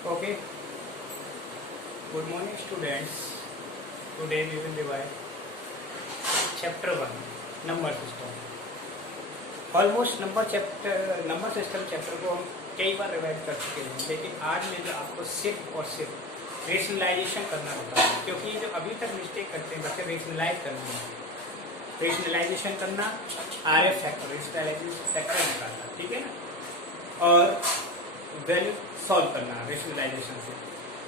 Okay. Good morning, students. Today we will divide chapter 1, number system. Almost number system chapter को हम कई बार revise कर चुके हैं, लेकिन आज में जो आपको सिर्फ और सिर्फ रेशनलाइजेशन करना होता है, क्योंकि जो अभी तक मिस्टेक करते हैं बच्चे रेशनलाइज करना है, रेशनलाइजेशन करना, RF फैक्टर रेशनलाइजेशन फैक्टर निकालना, ठीक है ना, और वैल्यू सॉल्व करना रेशनलाइजेशन से।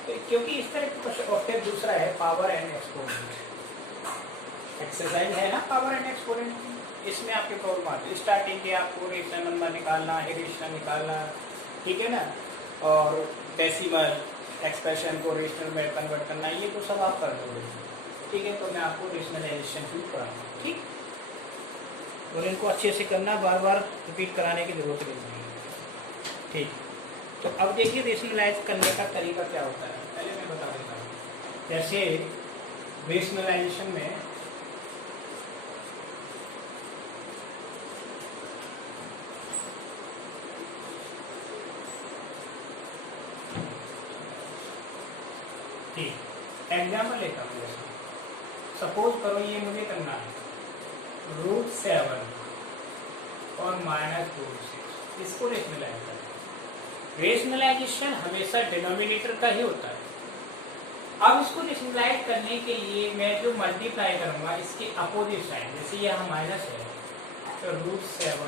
तो क्योंकि इस तरह और फिर दूसरा है पावर एंड एक्सपोनेंट एक्सरसाइज है ना, पावर एंड एक्सपोनेंट। इसमें आपके प्रॉब्लम आती है स्टार्टिंग के, आपको रेशनल नंबर निकालना है, रेशनल निकालना, ठीक है ना, और डेसिमल एक्सप्रेशन को रेशनल में कन्वर्ट करना, ये तो सब आप कर दोगे, ठीक है। तो मैं आपको रेशनलाइजेशन भी कराऊंगा, ठीक, और इनको अच्छे से करना, बार बार रिपीट कराने की जरूरत नहीं है, ठीक। तो अब देखिए रेशनलाइज करने का तरीका क्या होता है, पहले मैं बता देता हूँ। जैसे रेशनलाइजेशन में ठीक एग्जाम्पल लेता हूँ। जैसे सपोज करो ये मुझे करना है √7 और -√6, इसको रेशनलाइज करना। रेशनलाइजेशन हमेशा डिनोमिनेटर का ही होता है। अब इसको रेशनलाइज करने के लिए मैं जो मल्टीप्लाई करूंगा इसके अपोजिट साइड, जैसे ये यहाँ माइनस है तो √7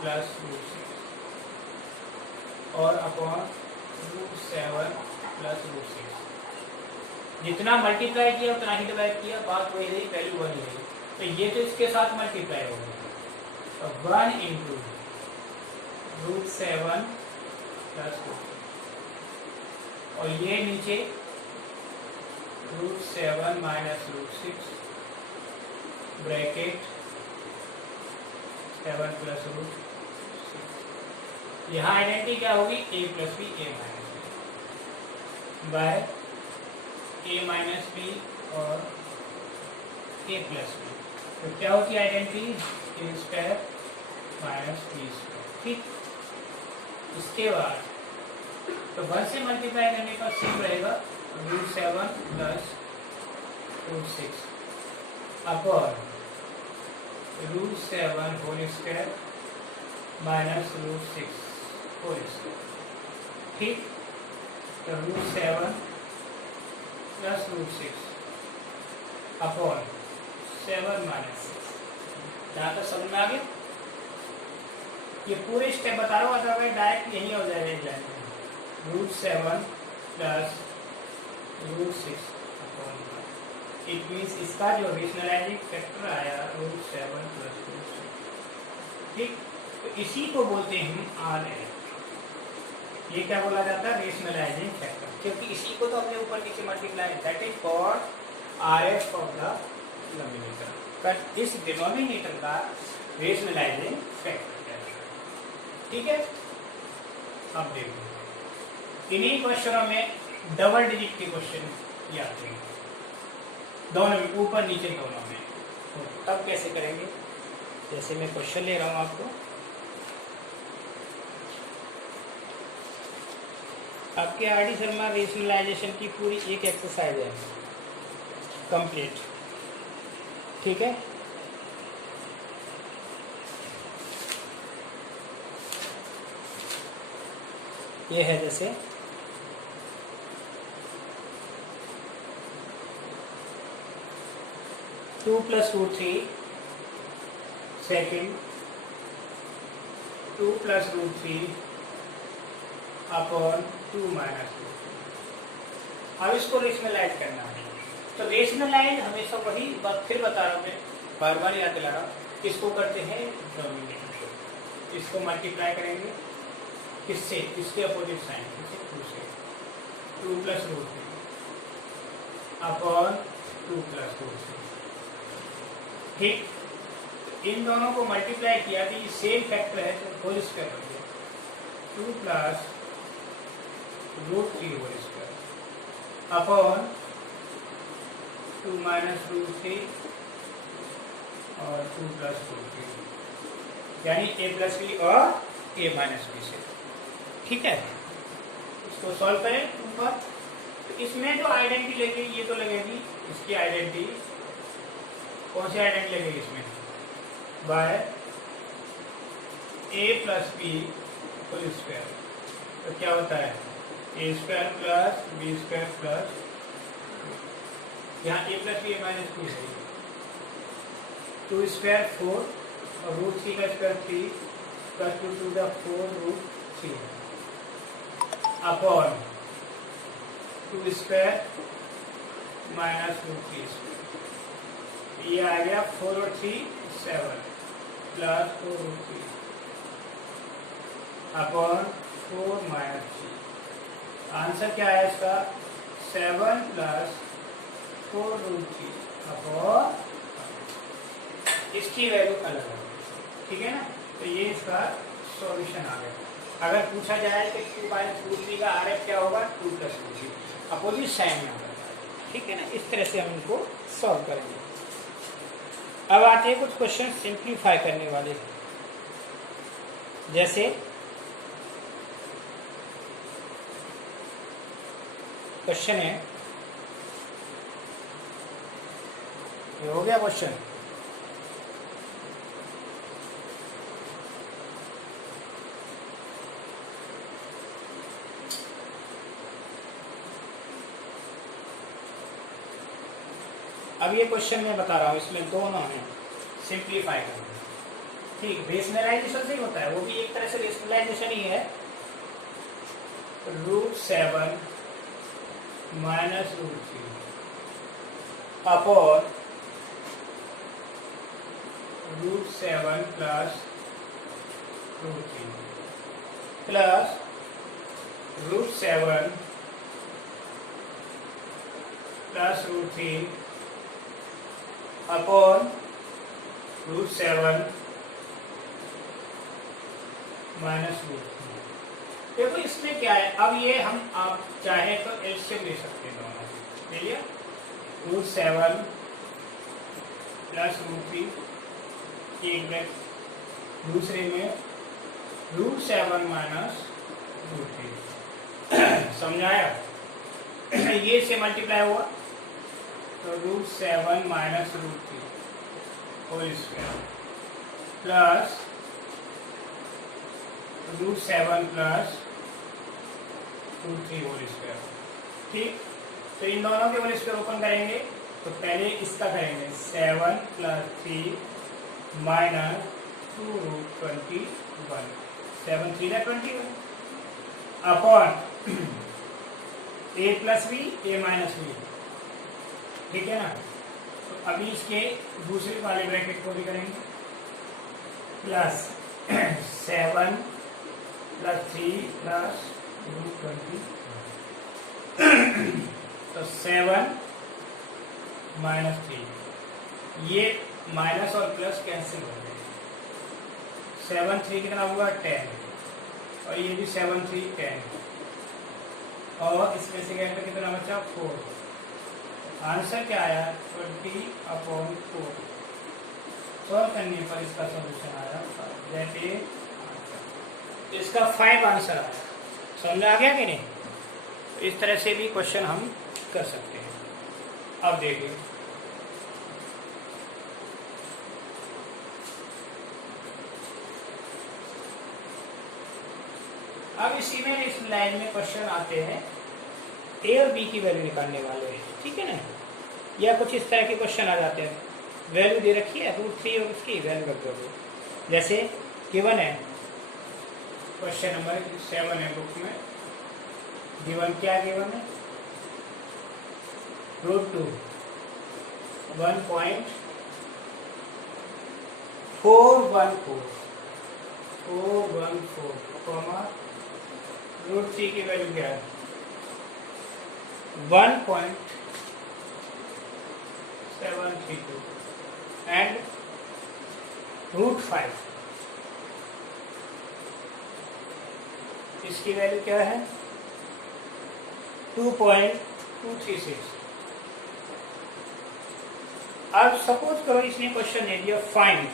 प्लस √6 और अपॉन √7 प्लस √6, जितना मल्टीप्लाई किया उतना ही डिवाइड किया, बात वही रही, वैल्यू वही रही। तो ये तो इसके साथ मल्टीप्लाई हो गया, तो 1 इंटू √7 प्लस √6, और ये नीचे √7 माइनस √6 ब्रैकेट 7 प्लस √6। यहाँ आइडेंटिटी क्या होगी, a plus B a minus B by a minus B और a प्लस बी। तो क्या होती है आइडेंटिटी, a² माइनस b², ठीक। इसके बाद तो 1 से मल्टीप्लाई करने का सेम रहेगा √7 प्लस √6 अपॉन √7 होल² माइनस √6 होल², ठीक। तो √7 प्लस √6 अपॉन 7 माइनस 6। यहाँ तक समझ में आ गया? ये पूरे स्टेप बता रहा हूँ, अदरवाइज डायरेक्ट यही हो जाएगा एक लाइन में। √7 प्लस √6 अपॉन, इट मीन्स इसका जो रेशनलाइजिंग फैक्टर आया √7 प्लस √6, ठीक। तो इसी को बोलते हैं RF। ये क्या बोला जाता है, रेशनलाइजिंग फैक्टर, क्योंकि इसी को तो हमने ऊपर नीचे multiply, that is for RF of the denominator, but इस डिनोमिनेटर का रेशनलाइजिंग फैक्टर है, ठीक है। अब देखो इन्हीं क्वेश्चनों में डबल डिजिट के क्वेश्चन ये आते हैं, दोनों में, ऊपर नीचे दोनों में। तो तब कैसे करेंगे, जैसे मैं क्वेश्चन ले रहा हूँ आपको, आपके RD शर्मा रेशनलाइजेशन की पूरी एक एक्सरसाइज है कंप्लीट, ठीक है। ये है जैसे 2 plus √3 second 2 plus √3 upon 2 minus √3। अब इसको रेशनलाइज करना है, तो रेशनलाइज हमेशा वही बात फिर बता रहा हूँ मैं, बार बार याद दिला रहा हूँ, किसको करते हैं, डिनोमिनेटर। इसको मल्टीप्लाई करेंगे किससे, इसके अपोजिट साइन, किससे, 2 से, 2 प्लस √3 अपॉन 2 प्लस √3, ठीक। इन दोनों को मल्टीप्लाई किया तो ये सेम फैक्टर है, तो होल स्क्वायर कर दिया, 2 plus √3 whole square upon 2 minus √3 और 2 प्लस √3, यानी a प्लस बी और a माइनस बी से, ठीक है, इसको सॉल्व करें ऊपर। तो इसमें जो आइडेंटिटी लगेगी ये तो लगेगी इसकी आइडेंटिटी, कौन सी आइडेंटिटी लगेगी इसमें, by a plus B whole square. तो क्या होता है a square plus B square plus, यहाँ a plus b minus two है, टू स्क्वायर 4 और रूट 3 का square 3 plus 2 to the 4 root 3 upon 2 square minus root 3 square. ये आ गया 4 और 3 7 plus 4 root 3 upon 4 minus 3। Answer क्या है इसका 7 प्लस 4 रूट 3 अपॉन, इसकी वैल्यू अलग है, ठीक है ना। तो ये इसका सॉल्यूशन आ गया। अगर पूछा जाए कि 2 माइनस रूट 3 का आर एफ क्या होगा 2 प्लस रूट 3, अपोजिट साइन में होगा, ठीक है ना। इस तरह से हम इनको सॉल्व करेंगे। अब आते हैं कुछ क्वेश्चन सिंप्लीफाई करने वाले, जैसे क्वेश्चन है, ये हो गया क्वेश्चन। अब ये क्वेश्चन मैं बता रहा हूँ, इसमें दोनों हैं सिंप्लीफाई करना, ठीक। रेशनलाइजेशन से ही होता है, वो भी एक तरह से रेशनलाइजेशन ही है। Root 7 minus root 3 upon root 7 plus root 3 plus root 7 plus root 3 upon root 7 minus root 3। देखो इसमें क्या है, अब ये हम आप चाहे तो एलसीएम ले सकते हैं दोनों, ले लिया। रूट 7 प्लस रूट 3 एक ब्रैकेट, दूसरे में रूट 7 माइनस रूट 3 समझाया। ये से मल्टीप्लाई हुआ तो root 7 minus root 3 whole square plus root 7 plus root 3 whole square, ठीक। तो इन दोनों के होल स्क्वायर ओपन करेंगे, तो पहले इसका करेंगे 7 प्लस 3 माइनस 2 रूट 21, 7 3 है 21 upon A plus B A minus B, ठीक है ना। तो अभी इसके दूसरे वाले ब्रैकेट को भी करेंगे, प्लस 7 प्लस 3 प्लस रूट 20, तो 7 माइनस 3, ये माइनस और प्लस कैंसिल हो गए, 7 3 कितना हुआ 10 और ये भी 7 3 10 और इसमें से क्या कितना बचा 4। आंसर क्या आया 20/4। सॉल्व करने पर इसका सॉल्यूशन आया दैट इज, इसका 5 आंसर आया। समझ आ गया कि नहीं। तो इस तरह से भी क्वेश्चन हम कर सकते हैं। अब देखिए अब इसी में इस लाइन में क्वेश्चन आते हैं ए और बी की वैल्यू निकालने वाले हैं, ठीक है ना। या कुछ इस तरह के क्वेश्चन आ जाते हैं, वैल्यू दे रखी है रूट 3 और उसकी वैल्यू रख दो, जैसे गिवन है क्वेश्चन नंबर 7 है बुक में, गिवन क्या गिवन है रूट 2 1.414 कॉमा रूट 3 की वैल्यू क्या है 1.732 एंड रूट 5, इसकी वैल्यू क्या है 2.236। अब सपोज करो इसने क्वेश्चन दे दिया find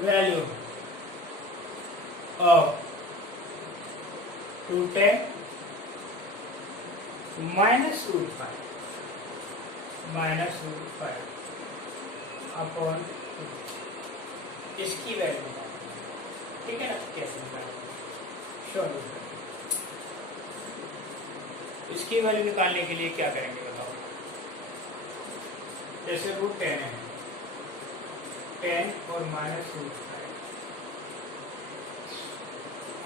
value of 210 minus root 5 upon 2, इसकी वैल्यू, ठीक है ना। कैसे निकालेंगे, सॉल्यूशन। इसकी वैल्यू निकालने के लिए क्या करेंगे बताओ। जैसे रूट 10 है, 10 और माइनस रूट 5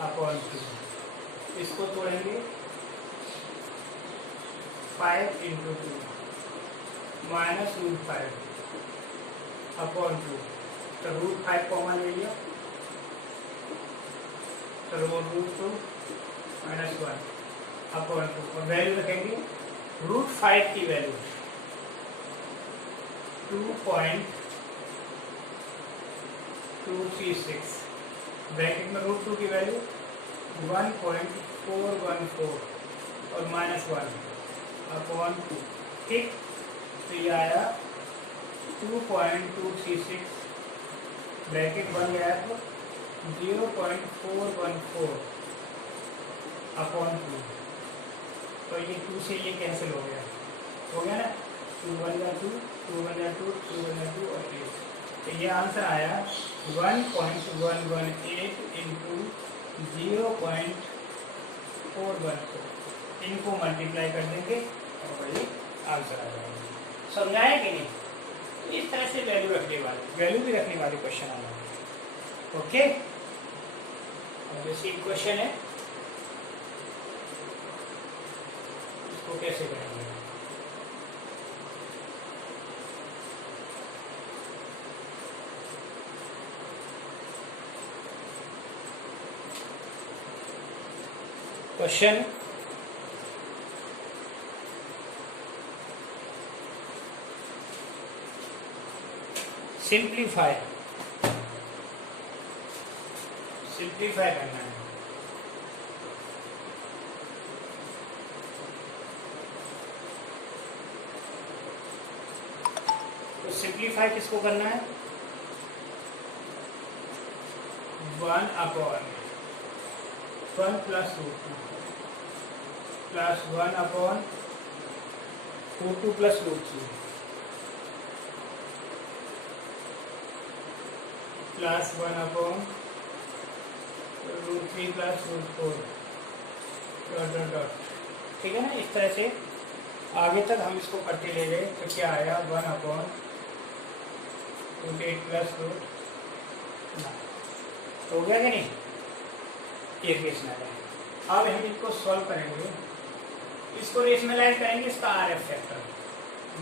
अपॉन 2, इसको तोड़ेंगे 5 इंटू 2 माइनस रूट 5 अपॉन 2, तो रूट 5 कॉमन ले लिया, तो रूट 2 माइनस 1 अपॉन 2, और वैल्यू रखेंगे रूट 5 की वैल्यू 2.236, ब्रैकेट में रूट 2 की वैल्यू 1.414 और माइनस 1 अपॉन 2, ठीक। तो ये आया 2.236, ब्रैकेट बन गया तो 0.414 अपॉन 2, तो ये 2 से ये कैंसिल हो गया ना, 2 1 जा 2, 2 1 जा 2, 2 1 जा 2 और 8, तो ये आंसर आया 1.118 इंटू 0.414, इनको मल्टीप्लाई कर देंगे और वही आंसर आ जाएगा। समझाया कि नहीं। इस तरह से वैल्यू भी रखने वाले क्वेश्चन आना, ओके। और जैसे क्वेश्चन है, इसको कैसे करेंगे। क्वेश्चन सिंप्लीफाई करना है। तो सिंप्लीफाई किसको करना है, 1 upon 1 plus root 2 plus 1 upon root 2 plus root 3 plus 1 upon root 3 plus root 4 dot dot dot, ठीक है ना। इस तरह से आगे तक हम इसको करते ले गए, तो क्या आया 1 अपॉन रूट 8 प्लस रूट 9, तो हो गया कि नहीं, ये रेशनलाइज। अब हम इनको सॉल्व करेंगे, इसको रेशनलाइज करेंगे, इसका RF factor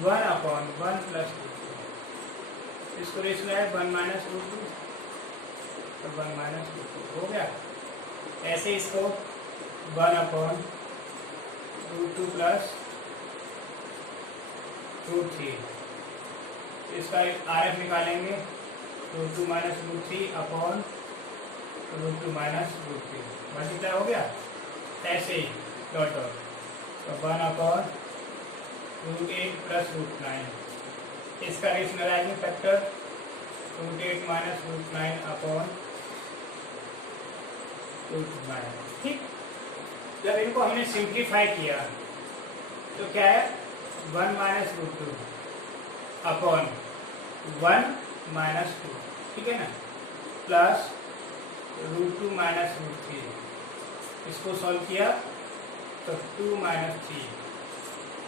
1 upon 1 plus root 2, इसको रेशनलाइज 1 माइनस रूट 2, तो 1 माइनस रूट 2 हो गया। ऐसे इसको 1 अपॉन रूट 2 प्लस रूट 3, इसका RF निकालेंगे, root 2 minus root 3 upon root 2 minus root 3, multiply हो गया। ऐसे ही डॉट डॉट, तो 1 अपॉन रूट 8 प्लस रूट 9, इसका rationalising factor root 8 minus root 9 upon root 9, ठीक। जब इनको हमने सिंप्लीफाई किया तो क्या है, 1 माइनस रूट 2 अपॉन 1 माइनस 2, ठीक है ना, प्लस रूट 2 माइनस रूट 3, इसको सॉल्व किया तो 2 माइनस 3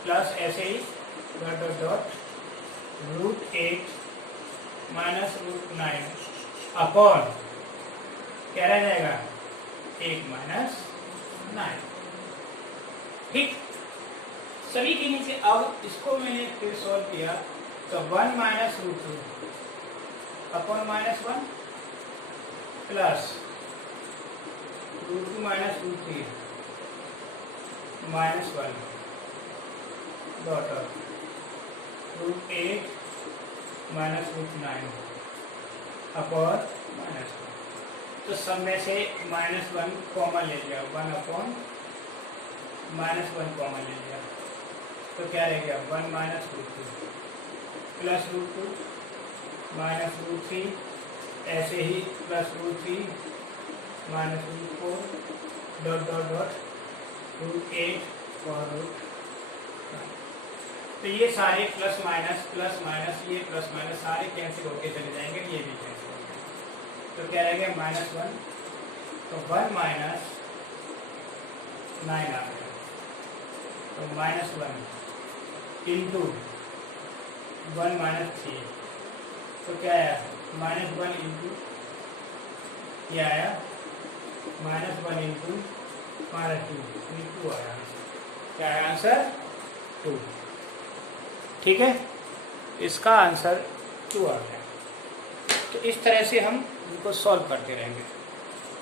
प्लस ऐसे ही dot dot dot root 8 minus root 9 upon क्या रह जाएगा, 8 माइनस 9, ठीक। सभी के नीचे अब इसको मैंने फिर सॉल्व किया तो 1 minus root 2 upon minus 1 plus root 2 minus root 3 minus 1 dot root 8 minus root 9 upon minus 1, तो सब में से माइनस 1 कॉमन ले लिया, 1 अपॉन माइनस 1 कॉमन ले लिया, तो क्या रह गया 1 minus root 2 plus root 2 minus root 3 ऐसे ही plus root 3 minus root 4 dot dot dot root 8 और रूट। तो ये सारे प्लस माइनस ये प्लस माइनस सारे कैंसिल होके चले जाएंगे, ये भी कैंसिल हो जाएंगे। तो क्या रहेगा -1, तो 1 माइनस 9 आ गया, तो -1 इंटू 1 माइनस 3, तो क्या आया -1 इंटू, ये आया -1 इंटू -2 आया आंसर। क्या है आंसर? 2। ठीक है, इसका आंसर 2 आ गया। तो इस तरह से हम इनको सॉल्व करते रहेंगे।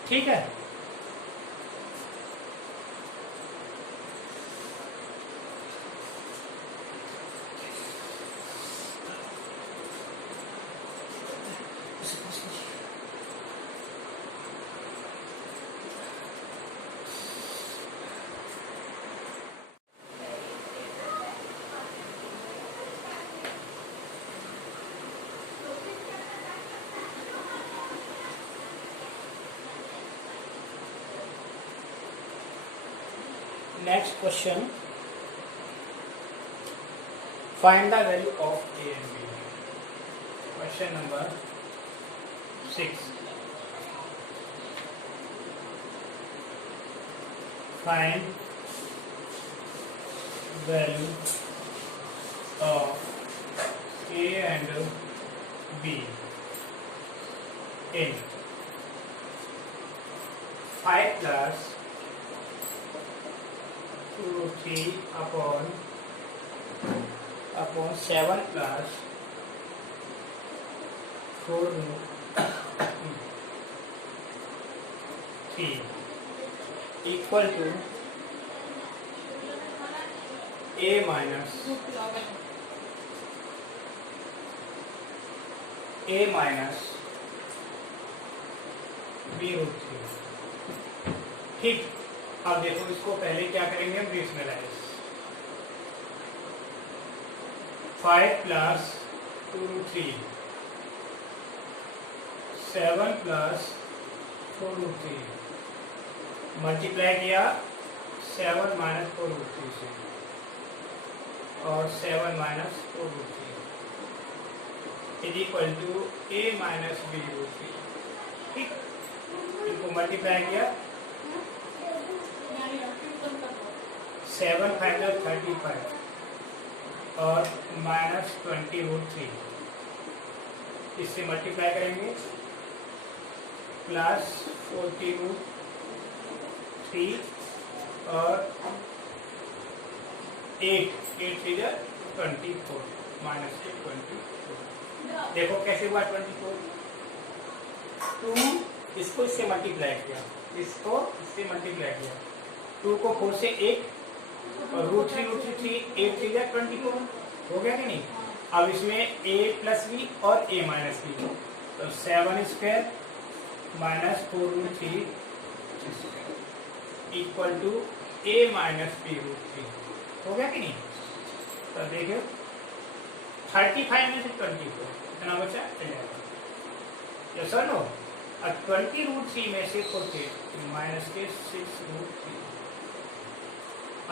ठीक है, next question, find the value of a and b. Question number 6, find value of a and b in 5 plus 2 3 upon 7 plus 4 3 equal to a minus b root 3। ठीक, अब देखो इसको पहले क्या करेंगे हम, rationalise. 5 plus 2 root 3 7 plus 4 root 3 multiply किया 7 minus 4 root 3 से और 7 minus 4 root 3 is equal to a minus b root 3। ठीक, इनको मल्टीप्लाई किया 7 5 35 और -20 रूट 3, इससे मल्टीप्लाई करेंगे प्लस 40 रूट 3 और 8 3 24 माइनस 24। देखो कैसे हुआ 24, 2 इसको इससे मल्टीप्लाई किया, इसको इससे मल्टीप्लाई किया, 2 को 4 से 8 और रूट 3 8 3 24 हो गया कि नहीं। अब इसमें a प्लस बी और a माइनस बी, तो 7 square minus 4 root 3 equal to a minus B root 3 हो गया कि नहीं। तो देखिए 35 में से 24 कितना बचा 11, यस और नो। अब 20 रूट 3 में से 40 माइनस के 6 root 3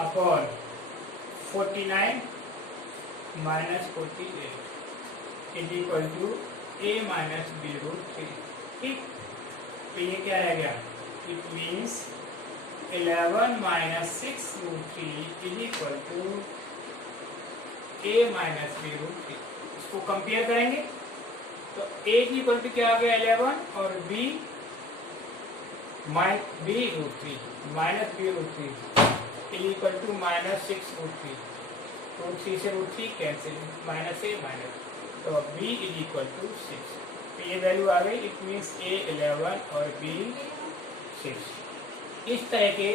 upon 49 minus 48 is equal to a minus B root 3। ठीक, तो ये क्या आ गया, it means 11 minus 6 root 3 is equal to a minus B root 3। इसको कंपेयर करेंगे तो a की इक्वल टू क्या आ गया 11 और b root 3 minus B root 3 is equal to -6 root 3। Root 3 से root 3 cancel, minus a minus, तो b इज इक्वल टू 6। तो ये वैल्यू आ गई, इट मीन्स a 11 और b 6। इस तरह के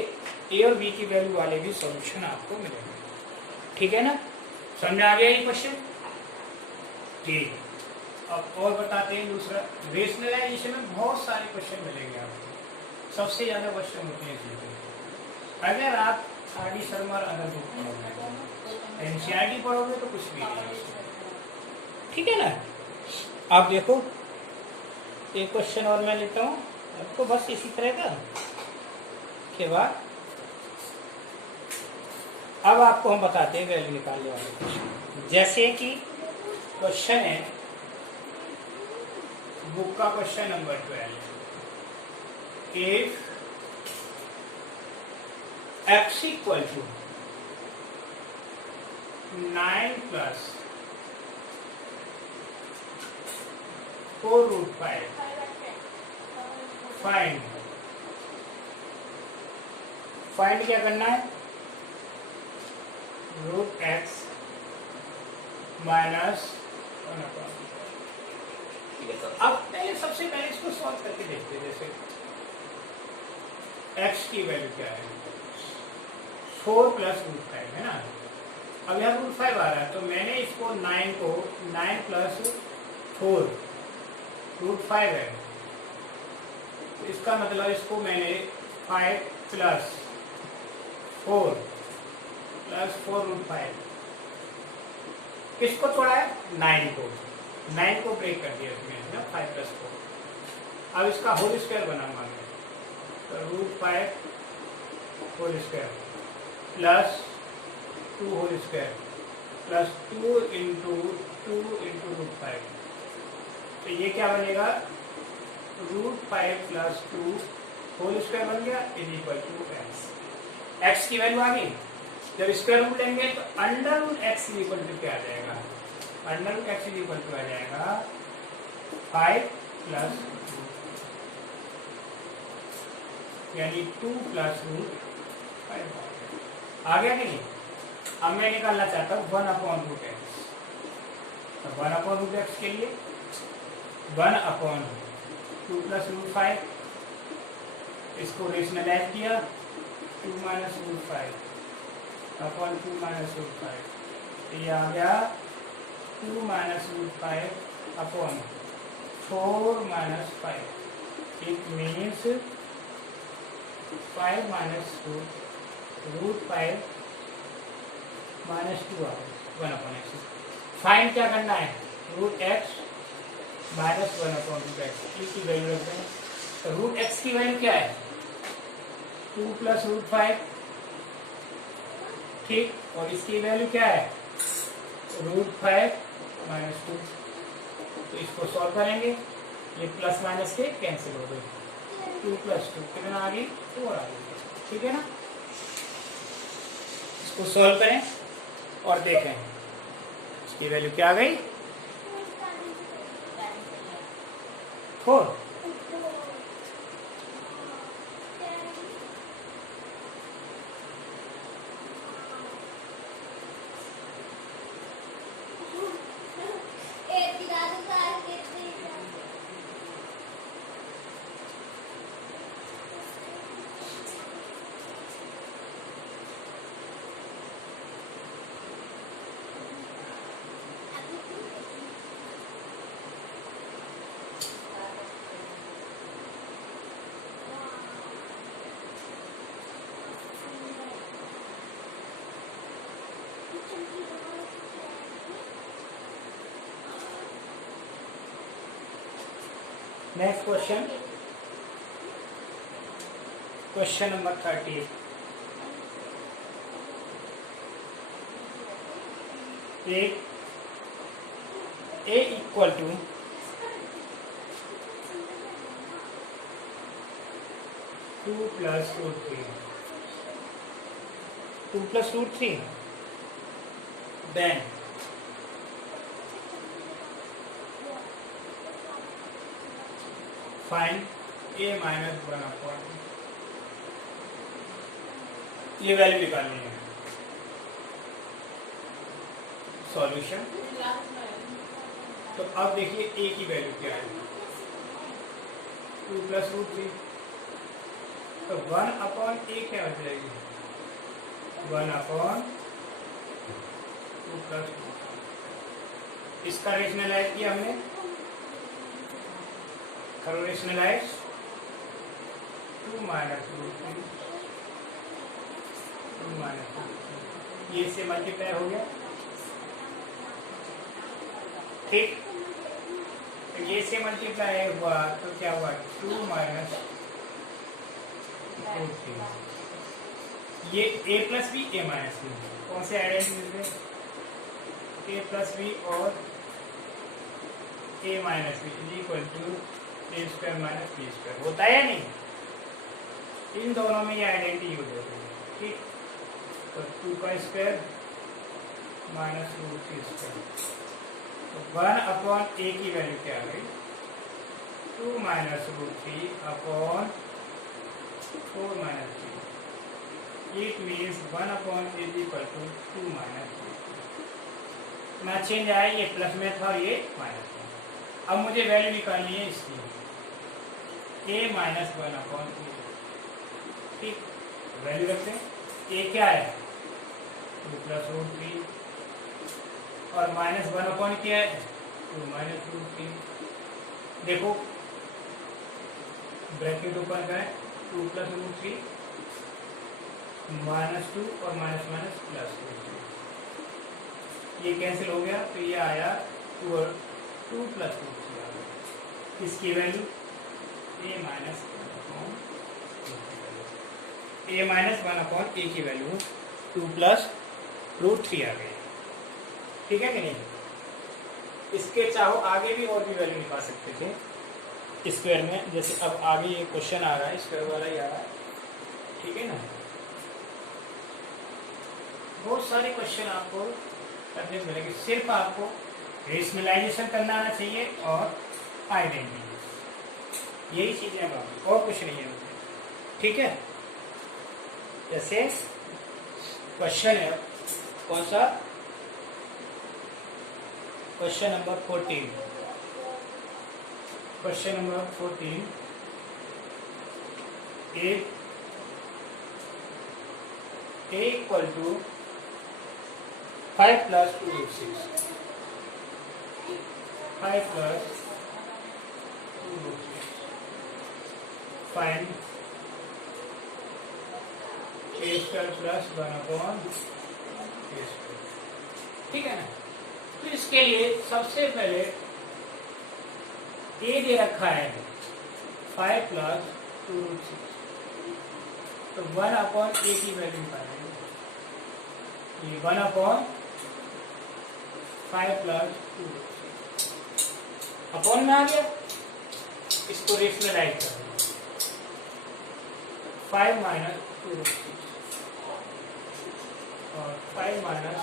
a और b की वैल्यू वाले भी सॉल्यूशन आपको मिलेंगे। ठीक है ना, समझ आ गया ये क्वेश्चन। ठीक, अब और बताते हैं दूसरा, रेशनलाइजेशन में बहुत सारे क्वेश्चन मिलेंगे आपको, सबसे ज्यादा क्वेश्चन होते हैं जीके। अगर आप आर.डी. शर्मा और अदर बुक पढ़ोगे, एनसीईआरटी पढ़ोगे तो कुछ भी नहीं। ठीक है ना, आप देखो एक क्वेश्चन और मैं लेता हूँ आपको, बस इसी तरह का के बाद अब आपको हम बताते हैं वैल्यू निकालने वाले क्वेश्चन। जैसे कि क्वेश्चन है बुक का question number 12, if x equal to 9 plus 4 root 5 find क्या करना है, रूट एक्स माइनस। अब पहले सबसे पहले इसको सॉल्व करके देखते हैं। जैसे x की वैल्यू क्या है, 4 प्लस रूट 5 है ना। अब यहाँ रूट 5 आ रहा है तो मैंने इसको 9 प्लस 4 रूट 5 है, तो इसका मतलब इसको मैंने 5 प्लस 4 रूट 5 किसको तोड़ा है, 9 को ब्रेक कर दिया इसमें ना, 5 प्लस 4। अब इसका होल स्क्वायर बना मान तो root 5 whole square plus 2 whole square plus 2 into root 5, तो ये क्या बनेगा, रूट 5 प्लस 2 होल स्क्वायर बन गया इज इक्वल टू एक्स की वैल्यू आ गई। जब स्क्वायर रूट लेंगे तो under root x equal to क्या आ जाएगा, under root x equal to आ जाएगा 5 प्लस यानी 2 प्लस रूट 5 आ गया नहीं। अब मैं निकालना चाहता हूँ 1 अपॉन रूट एक्स, तो 1 अपॉन रूट एक्स के लिए 1 अपॉन 2 प्लस रूट 5, इसको रेशनलाइज किया 2 minus root 5 upon 2 minus root 5, तो ये आ गया 2 minus root 5 upon 4 minus 5, it means 5 minus root 5 minus 2 आ गया 1 अपॉन एक्स। फाइंड क्या करना है, root X minus 1 upon root X, इसकी वैल्यू रखते हैं। तो रूट एक्स की वैल्यू क्या है, 2 प्लस रूट 5, ठीक, और इसकी वैल्यू क्या है, रूट 5 माइनस 2। तो इसको सॉल्व करेंगे, ये प्लस माइनस के कैंसिल हो गए, 2 प्लस 2 कितना आ गई, 4 आ गई, ठीक है ना। इसको सॉल्व करें और देखें इसकी वैल्यू क्या आ गई, 4। Next question, question number 30, A equal to 2 plus root 3, 2 plus root 3, then find a minus 1 upon, ये वैल्यू निकालनी है। सॉल्यूशन, तो अब देखिए a की वैल्यू क्या है, 2 प्लस रूट 3, तो 1 अपॉन a क्या हो जाएगी, 1 अपॉन 2 प्लस 2। इसका रेशनलाइज किया हमने, rationalise 2 minus root 3, 2 minus root 3, ये से मल्टीप्लाई हो गया, ठीक। तो ये से मल्टीप्लाई हुआ तो क्या हुआ 2 माइनस रूट 3। ये a plus B A minus B कौन से आइडेंटिटी थे a प्लस बी और a minus B is equal to A square minus B square होता है या नहीं? इन दोनों में ये आइडेंटिटी यूज होती है। ठीक, तो 2 का स्क्वायर माइनस रूट 3 स्क्वायर, तो 1 अपॉन ए की वैल्यू क्या आ गई 2 minus root 3 upon 4 minus 3। It means 1 upon a is equal to 2 minus 3। ना चेंज आया, ये प्लस में था और ये माइनस में। अब मुझे वैल्यू निकालनी है इसकी a माइनस 1 अपॉन ए। ठीक, वैल्यू रखते हैं। a क्या है 2 प्लस रूट 3 और माइनस 1 अपॉन क्या है 2 माइनस रूट 3। देखो ब्रैकेट ऊपर का है 2 प्लस रूट 3 माइनस 2 और माइनस माइनस प्लस 2, ये कैंसिल हो गया तो ये आया 2 और 2 प्लस रूट 3 आ गया। इसकी value a minus 1 upon a की वैल्यू 2 प्लस रूट 3 आ गई। ठीक है कि नहीं? इसके चाहो आगे भी और भी वैल्यू निकाल सकते थे स्क्वायर में, जैसे अब आगे ये क्वेश्चन आ रहा है स्क्वायर वाला ही आ रहा है। ठीक है ना, बहुत सारे क्वेश्चन आपको करने मिलेंगे, सिर्फ आपको रेशनलाइजेशन करना आना चाहिए और आइडेंटिटी, यही चीजें हैं बाकी, और कुछ नहीं है। ठीक है, जैसे क्वेश्चन है कौन सा, question number 14। Question number 14 a equal to 5 plus 2 root 6, 5 plus 2 root 6, find a square plus 1 upon a square. ठीक है ना, तो इसके लिए सबसे पहले a दे रखा है 5 प्लस 2 रूट 6, तो 1 अपॉन ए की वैल्यू निकालेंगे, ये 1 अपॉन 5 प्लस 2 अपॉन में आ गया, इसको रेशनलाइज कर 5 माइनस 2 रूट 6 और 5 माइनस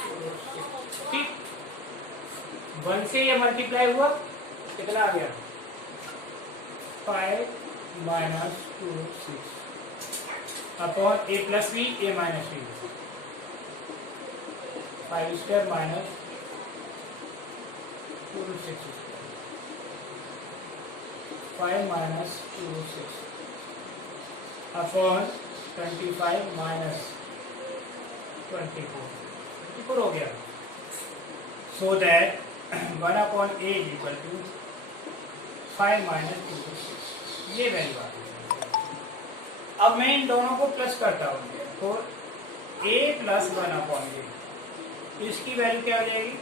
2 रूट 6। ठीक, 1 से ये मल्टीप्लाई हुआ, कितना आ गया 5 minus 2 root 6 upon a plus B A minus B, 5 square minus 2 root 6 5 minus 2 root 6 upon 25 minus 24 हो गया। So that 1 upon A is equal to 5 minus 2 root 6, ये वैल्यू आ गई। अब मैं इन दोनों को प्लस करता हूँ तो a प्लस 1 अपॉन ए, इसकी वैल्यू क्या हो जाएगी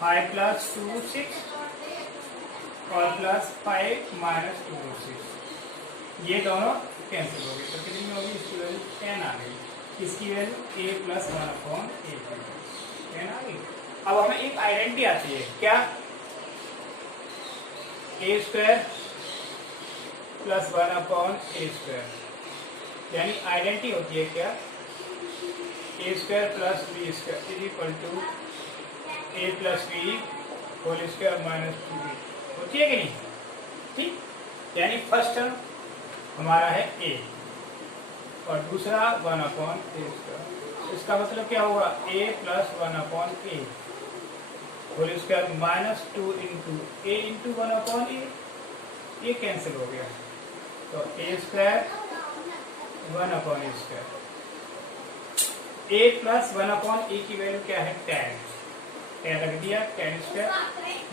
5 प्लस 2 रूट 6 और प्लस 5 माइनस 2 रूट 6, ये दोनों कैंसिल हो गए, तो कितनी होगी इसकी वैल्यू 10 आ गई। इसकी value a plus 1 upon A 10 आ गई। अब हमें एक आइडेंटिटी आती है क्या, a square plus 1 upon A square, यानी आइडेंटिटी होती है क्या a square plus B square is equal to a plus B whole square minus 2b, होती है कि नहीं? ठीक, यानी फर्स्ट टर्म हमारा है a और दूसरा 1 अपॉन ए स्क्वायर, इसका मतलब क्या होगा a plus 1 upon a whole square minus 2 into a into 1 upon a, ये कैंसिल हो गया, तो a square 1 upon A square, a plus 1 upon a की वैल्यू क्या है 10 रख दिया, 10 स्क्वायर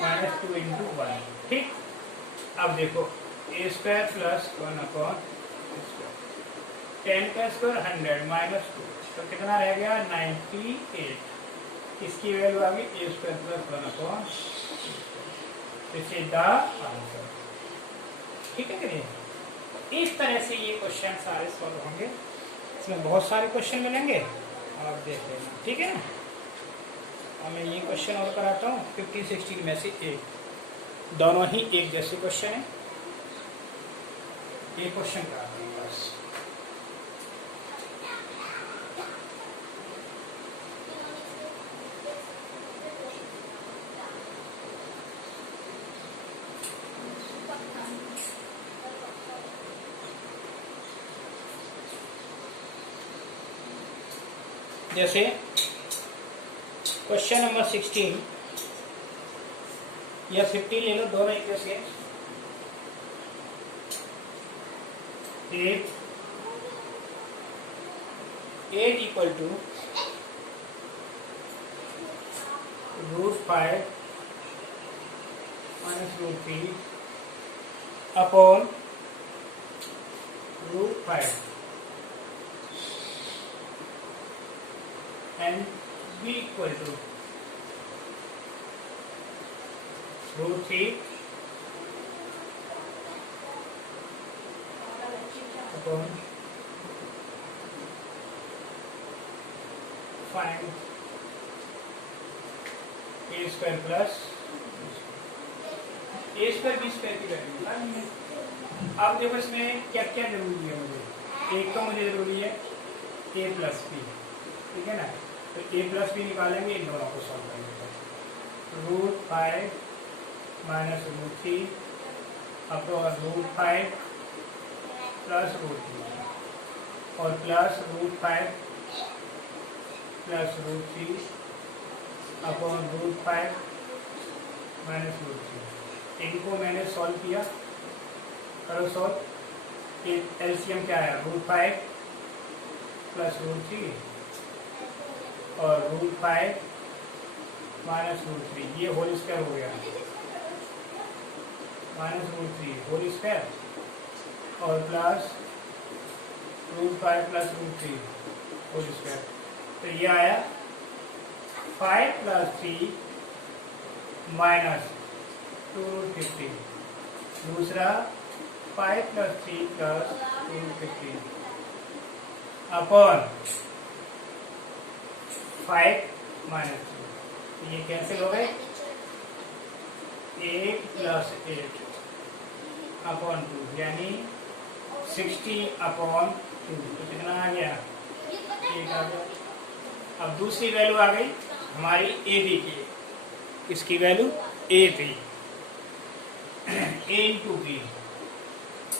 माइनस 2 इंटू 1। ठीक, अब देखो a square plus 1 upon A square, 10 का स्क्वायर 100 माइनस 2, तो कितना रह गया 98 इसकी वैल्यू आ गई a square plus 1 upon this is the answer. ठीक है कि नहीं? इस तरह से ये क्वेश्चन सारे सॉल्व होंगे। इसमें बहुत सारे क्वेश्चन मिलेंगे, आप देख लेना। ठीक है ना? और मैं ये क्वेश्चन और कराता हूँ 15, 16 में से एक, दोनों ही एक जैसे क्वेश्चन है। ये क्वेश्चन कराते हैं बस। जैसे क्वेश्चन नंबर 16 या 15 ले लो, दोनों एक जैसे। 8 equal to √5 minus √3 upon √5 and b equal to √3 upon find a square plus a square b square की वैल्यू निकालनी है। अब देखो इसमें क्या क्या जरूरी है मुझे। एक तो मुझे जरूरी है a प्लस बी, ठीक है ना? तो a प्लस बी निकालेंगे, इन दोनों को सॉल्व करेंगे। √5 माइनस √3 अपॉन √5 प्लस √3 और प्लस √5 प्लस √3 अपॉन √5 माइनस √3। इनको मैंने सॉल्व किया, करो सॉल्व। एलसीएम क्या है? √5 प्लस √3 और √5 माइनस √3, ये होल स्क्वायर हो गया, माइनस √3 होल स्क्वायर और प्लस √5 प्लस √3 होल स्क्वायर। तो ये आया 5 प्लस 3 माइनस 2√15। दूसरा 5 प्लस 3 प्लस 2√15 अपॉन 5 माइनस 2, ये कैंसिल हो गए। 8 प्लस 8 अपॉन 2 यानी 60 अपॉन 2। तो कितना आ गया? 1 आ गया। अब दूसरी वैल्यू आ गई हमारी ए बी की। इसकी value A B, A into B,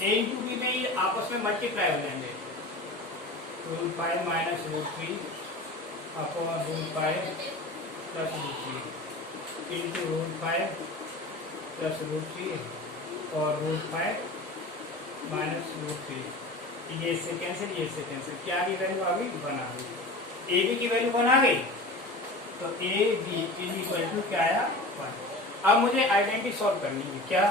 A into B में ये आपस में मल्टीप्लाई हो जाएंगे। √5 minus √3 upon √5 plus √3 into √5 plus √3 और √5 माइनस √3। ये इससे कैंसिल, ये इससे कैंसिल। क्या की वैल्यू आ गई? 1 आ गई। ए बी की वैल्यू 1 आ गई, तो A B is equal to क्या आया? 1। अब मुझे आइडेंटिटी सॉल्व करनी है। क्या?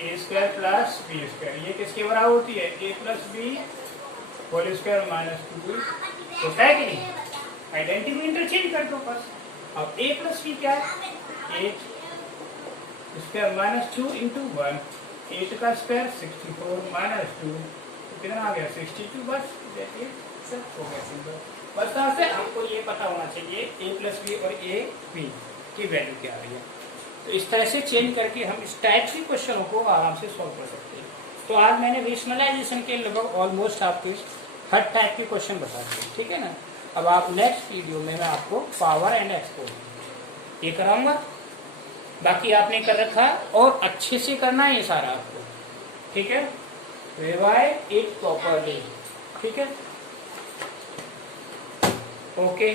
A square plus B square, ये किसके बराबर होती है? A plus B whole square minus 2 होता है कि नहीं? आइडेंटिटी को इंटरचेंज कर दो बस। अब a प्लस बी क्या है? 8 स्क्वायर माइनस 2 इंटू 1, 8 का स्क्वायर 64 माइनस 2, तो कितना आ गया? 62। बस देखिए सब हो गया सिंपल। बस यहाँ से हमको ये पता होना चाहिए a प्लस बी और ए बी की वैल्यू क्या आ रही है। तो इस तरह से चेंज करके हम इस टाइप के क्वेश्चनों को आराम से सॉल्व कर सकते हैं। तो आज मैंने रेशनलाइजेशन के लगभग ऑलमोस्ट आपके हर टाइप के क्वेश्चन बता दिए, ठीक है ना? अब आप नेक्स्ट वीडियो में मैं आपको पावर एंड एक्सपोर्ट ये कराऊंगा। बाकी आपने कर रखा और अच्छे से करना है ये सारा आपको, ठीक है? रिवाइज इट प्रॉपरली, ठीक है? ओके।